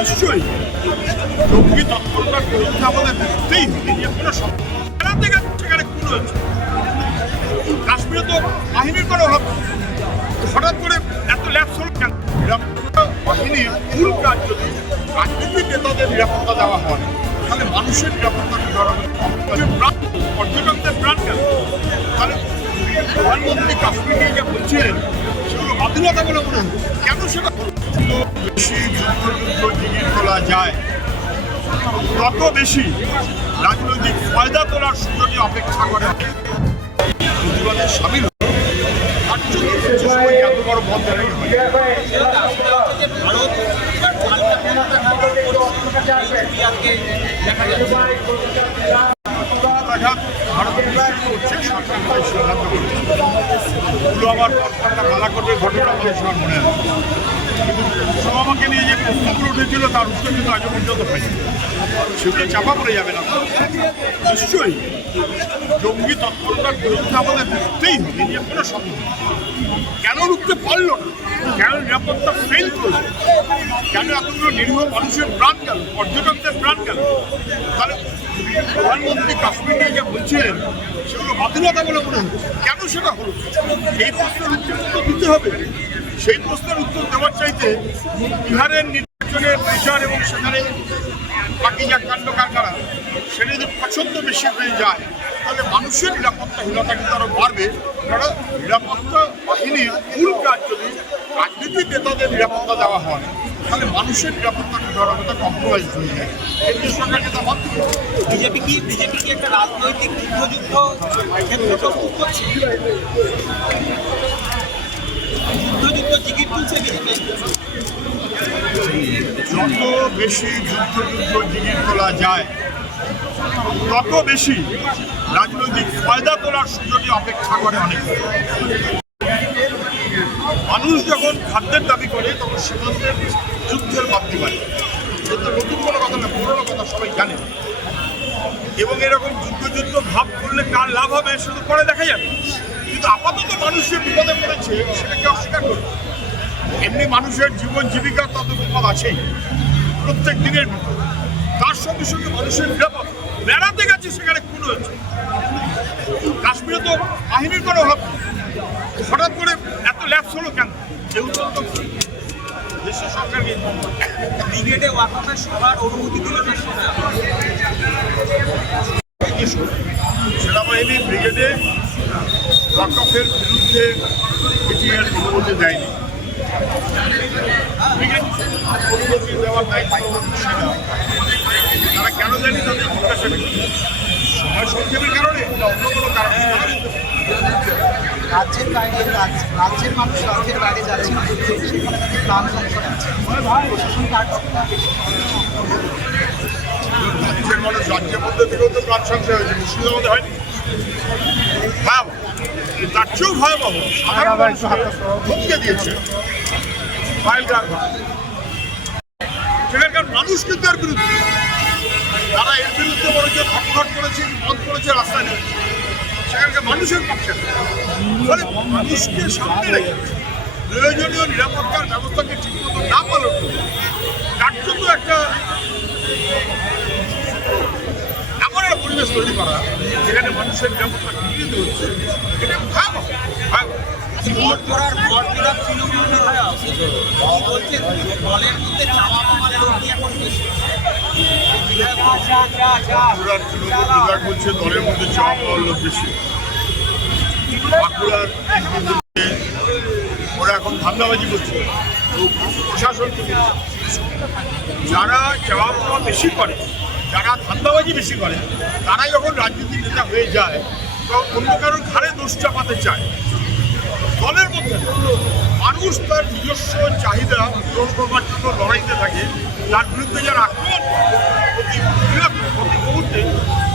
নিশ্চয়ই জঙ্গি তৎপরতার বিরুদ্ধে আমাদের করতেই হবে, নিয়ে কোনো সেখান থেকে সেখানে খুন হয়েছে। কাশ্মীরে তো বাহিনীর কোনো অভাব, হঠাৎ করে এত ল্যাপস হল কেন? নিরাপত্তা বাহিনীর মূল কাজ যদি রাজনীতির নেতাদের নিরাপত্তা দেওয়া হয়, তাহলে মানুষের নিরাপত্তা কি ধরা হবে? পর্যটকদের প্রাণ কেন? তাহলে প্রধানমন্ত্রী কাশ্মীর নিয়ে যা বলছিলেন সেগুলো বাতিলতা বলে মনে হয় কেন? সেটা বেশি যুদ্ধ জিগির তোলা যায়, তত বেশি রাজনৈতিক ফায়দা তোলার সুযোগে অপেক্ষা করে প্রতিবাদে সামিল এত বড় বন্ধ হয়ে পুলওয়ামার পরপরটা মালা করবে ঘটনা সবার মনে হয়, কিন্তু পুলওয়ামাকে নিয়ে যে প্রশ্নগুলো উঠেছিল তার উত্তর কিন্তু আজও পর্যন্ত হয়নি। সেগুলো চাপা পড়ে যাবে না। নিশ্চয়ই জঙ্গি তৎপরতার বিরুদ্ধে আমাদের রুখতেই হবে, নিয়ে কোনো সন্দেহ। কেন রুখতে পারলো না? কেন নিরাপত্তা ফেল করলো? কেন এতগুলো নিরীহ মানুষের প্রাণ গেল, পর্যটকদের প্রাণ গেল? তাহলে প্রধানমন্ত্রী কাশ্মীর নিয়ে যা বলছিলেন সেগুলো বাতিলতা বলে মনে হয় কেন? সেটা হলো এই প্রশ্নের উত্তর দিতে হবে। সেই প্রশ্নের উত্তর দেওয়ার চাইতে বিহারের নির্বাচনের বিচার এবং সেখানে বাকি যা কাণ্ড কারখানা সেটা যদি পছন্দ বেশি হয়ে যায়, তাহলে মানুষের নিরাপত্তাহীনতা কিন্তু আরও বাড়বে। কারণ নিরাপত্তা বাহিনীর মূল কাজ যদি রাজনীতির নেতাদের নিরাপত্তা দেওয়া হয়, তাহলে মানুষের নিরাপত্তা কি ধরা হবে? তা কম্প্রোমাইজ হয়ে যায়। কেন্দ্রীয় সরকারকে তা মানতে হবে। বিজেপি কি একটা রাজনৈতিক যুদ্ধ ক্ষেত্র প্রস্তুত করছে? যুদ্ধ টিকিট তুলছে বিজেপি। যত বেশি যুদ্ধ জিগির তোলা যায়, তত বেশি রাজনৈতিক ফায়দা তোলার সুযোগে অপেক্ষা করে অনেক। মানুষ যখন খাদ্যের দাবি করে তখন সীমান্তের যুদ্ধের বাধ্য পারে। কিন্তু নতুন কোনো কথা না, পুরোনো কথা সবাই জানে। এবং এরকম যুদ্ধ ভাব করলে কার লাভ হবে শুধু পরে দেখা যাবে। কিন্তু আপাতত মানুষের বিপদে পড়েছে সেটাকে অস্বীকার করবে। এমনি মানুষের জীবন জীবিকা তত বিপদ আছেই, প্রত্যেক দিনের বিপদ। তার সঙ্গে সঙ্গে মানুষের নিরাপদ বেড়াতে গেছে সেখানে খুন হয়েছে। কাশ্মীরে তো বাহিনীর কোনো অভাব, হঠাৎ করে এত ল্যাপস হলো কেন? যেহেতু দেশের সরকারকে ব্রিগেডে ওয়াকফের সবার অনুমতি দিল না। সেনাবাহিনী ব্রিগেডে ওয়াকফের বিরুদ্ধে কিছু অনুমতি দেয়নি। ব্রিগেড অনুমতি দেওয়ার দায়িত্ব সেনা। তারা কেন দেয়নি তাদের জিজ্ঞাসা করি। সময় সংক্ষেপের কারণে অন্য কোনো কারণে রাজ্যের বাইরে রাজ্যের মানুষ রাজ্যের বাইরে যাচ্ছে, সেখানে তাদের প্রাণ সংশয় আছে। প্রশাসন কার রাজ্যের মানুষ রাজ্যের মধ্যে থেকেও তো প্রাণ সংশয় হয়েছে, মুর্শিদাবাদে হয়নি? ভয়াবহ, তার চেয়েও ভয়াবহ ধমকে দিয়েছে সেখানকার মানুষ কিন্তু এর বিরুদ্ধে। তারা এর বিরুদ্ধে বলেছে ধর্মঘট করেছে, বন্ধ করেছে, রাস্তায় নেমেছে। সেখানকার মানুষের পক্ষে ফলে মানুষকে সামনে রেখে প্রয়োজনীয় নিরাপত্তার ব্যবস্থাকে ঠিকমতো না পালন করে তার জন্য একটা এমন একটা পরিবেশ তৈরি করা যেখানে মানুষের নিরাপত্তা বিঘ্নিত হচ্ছে, এটা ভয়াবহ। তৃণমূল বিধায়ক বলছেন দলের মধ্যে চাওয়া পাওয়ার লোক এখন বেশি। বিধায়ক বলছে দলের মধ্যে চাওয়া পাওয়ার লোক বেশি। বাঁকুড়ার ওরা এখন ধান্দাবাজি করছে, প্রশাসন যারা চাওয়া পাওয়া বেশি করে, যারা ধান্দাবাজি বেশি করে, তারা যখন রাজনীতির নেতা হয়ে যায় তখন অন্য কারোর ঘাড়ে দোষ চাপাতে চায়। দলের মধ্যে মানুষ তার নিজস্ব চাহিদা পূরণ করবার জন্য লড়াইতে থাকে। তার বিরুদ্ধে যারা আক্রমণ প্রতি মুহূর্তে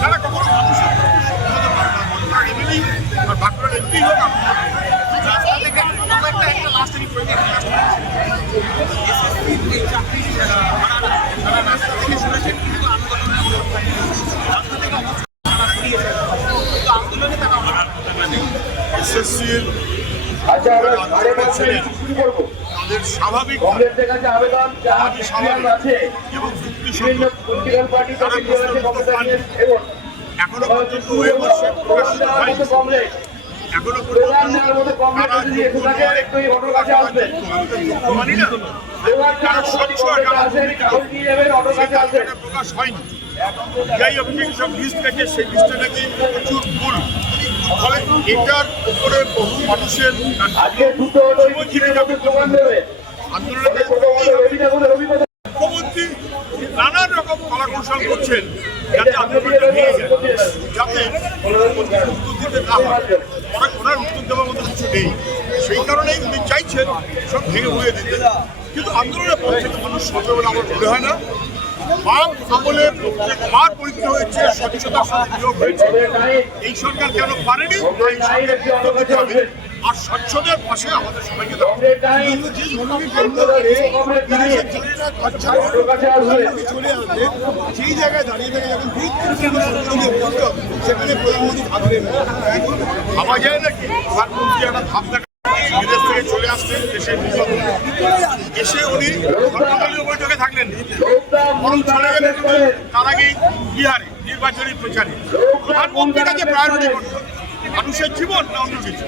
তারা কখনো মানুষের হতে পারে না। মন্ত্রার এমএলএই আর বাঁকুড়ার এমপি হোক এসএসসির আচ্ছা আমরা সাড়ে পাঁচটায় ছিলেন শুরু করবো। তাদের স্বাভাবিক কংগ্রেসের কাছে আবেদন যা স্বাভাবিক আছে এবং বিভিন্ন পলিটিক্যাল পার্টি আছে কংগ্রেস এবং এখনো পর্যন্ত ওই বর্ষে প্রকাশিত হয়নি। কংগ্রেস এখনো প্রধান নেওয়ার মতো পর্যন্ত কংগ্রেস যদি এসে থাকে একটু এই অটোর কাছে আসবেন। মানি না তারা স্বচ্ছ কাগজ নিয়ে যাবেন অটোর কাছে আসবেন। প্রকাশ হয়নি। যাই অভিযোগ সব লিস্ট থেকে সেই লিস্টে নাকি প্রচুর ভুল, ফলে এটার উপরে বহু মানুষের আজকে দুটো অটো দোকান দেবে আন্দোলনের মুখ্যমন্ত্রী নানান রকম কলাকৌশল করছেন যাতে আন্দোলনটা ভেঙে যায়, যাতে উত্তর দিতে না হয়। ওনার উত্তর দেওয়ার মতো কিছু নেই, সেই কারণেই উনি চাইছেন সব ভেঙে ভুয়ে দিতে। কিন্তু আন্দোলনের পর থেকে মানুষ সরবে বলে আমার মনে হয় না। বাম আমলে প্রত্যেকবার পরীক্ষা হয়েছে, স্বচ্ছতার সাথে নিয়োগ হয়েছে। এই সরকার কেন পারেনি? এই সরকার উত্তর দিতে হবে। আর স্বচ্ছদের পাশে আমাদের সবাইকে দেওয়া হবে। সেই জায়গায় দাঁড়িয়ে থেকে যখন সেখানে প্রধানমন্ত্রী ভাবলেন ভাবা যায় নাকি প্রধানমন্ত্রী একটা ভাবনা বিদেশ থেকে চলে আসছেন দেশে এসে উনি সর্বদলীয় বৈঠকে থাকলেন, বরং চলে গেলেন তার আগেই বিহারে নির্বাচনী প্রচারে। প্রধানমন্ত্রীর কাছে প্রায়োরিটি করতে মানুষের জীবন না অন্য কিছু।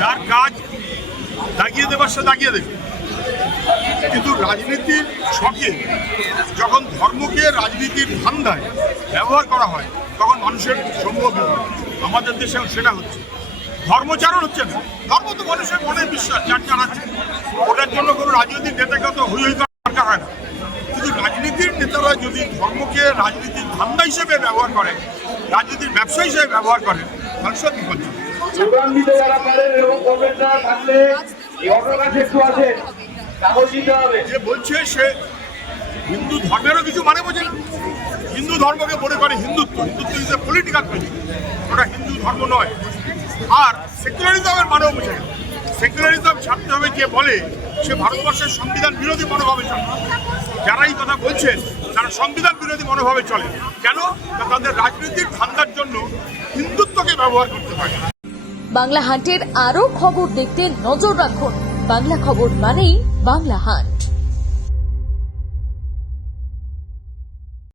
যার কাজ দাগিয়ে দেবার সে দাগিয়ে দেবে, কিন্তু রাজনীতির ছকে যখন ধর্মকে রাজনীতির ধান্দায় ব্যবহার করা হয় তখন মানুষের সম্ভব হয়। আমাদের দেশে সেটা হচ্ছে, ধর্মচারণ হচ্ছে না। ধর্ম তো মানুষের মনের বিশ্বাস, যার যার আছে, ওটার জন্য কোনো রাজনৈতিক নেতাকে তো হই করার দরকার হয় না। কিন্তু রাজনীতির নেতারা যদি ধর্মকে রাজনীতির ধান্দা হিসেবে ব্যবহার করে, রাজনীতির ব্যবসা হিসেবে ব্যবহার করে, তাহলে সব বিপজ্জনক। দোকান দিতে যারা পারেন এবং কমপ্লেন্ট না থাকলে এই অটোর কাছে একটু আসেন, কাগজ দিতে হবে। যে বলছে সে হিন্দু ধর্মেরও কিছু মানে বোঝে না। হিন্দু ধর্মকে মনে করে Hindutva, Hindutva is a political feeling, ওটা হিন্দু ধর্ম নয়। আর সেকুলারিজমের মানেও বোঝে না। সেকুলারিজম ছাড়তে হবে যে বলে সে ভারতবর্ষের সংবিধান বিরোধী মনোভাবে চলে। যারা এই কথা বলছেন তারা সংবিধান বিরোধী মনোভাবে চলে। কেন? না তাদের রাজনীতির ধান্দার জন্য হিন্দুত্বকে ব্যবহার করতে পারে। বাংলা হান্টের আরও খবর দেখতে নজর রাখুন। বাংলা খবর মানেই বাংলা হান্ট।